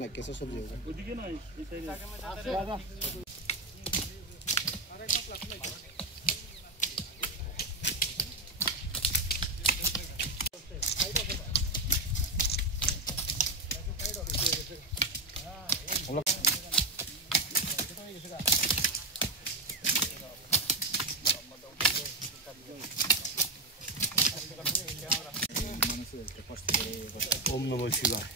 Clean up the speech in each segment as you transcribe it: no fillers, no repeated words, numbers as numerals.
না কেঁচা সবজি ওদিকে নয় এই সাইডে দাদা ওম নমঃ শিবায়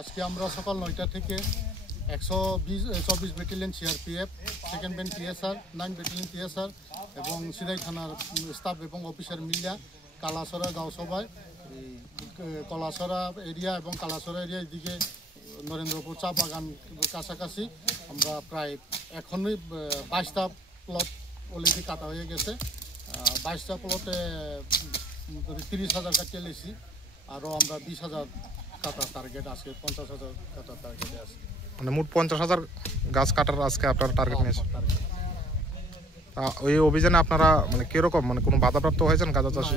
আজকে আমরা সকাল 9টা থেকে 124 battalion CRPF second band TSR 9 battalion TSR এবং সিদাই থানার স্টাফ এবং অফিসার মিলিয়া কালাসরা গাঁও সভায় কলাসরা এরিয়া এবং কালাসরা এরিয়া এদিকে নরেন্দ্রপুর চা বাগান কাছাকাছি আমরা প্রায় এখনই 22টা প্লট অলরেডি কাটা হয়ে গেছে 22টা প্লটে 30,000 কাটিয়ে লেছি আরও আমরা 20,000 কাটার টার্গেট আছে 50,000 কাটার টার্গেটে আছে মানে মোট 50,000 গাছ কাটার আজকে আপনার টার্গেট নিয়েছে ওই অভিযানে আপনারা মানে কিরকম মানে কোনো বাধাপ্রাপ্ত হয়েছেন গাঁজা চাষে?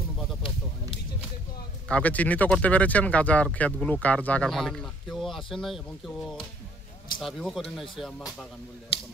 কোনো বাধাপ্রাপ্ত হয়নি। কাউকে চিহ্নিত করতে পেরেছেন গাঁজার ক্ষেতগুলো কার জায়গার মালিক? কেউ আসে নাই এবং কেউ দাবিও করে নাই সে আমার বাগান বলে এখন।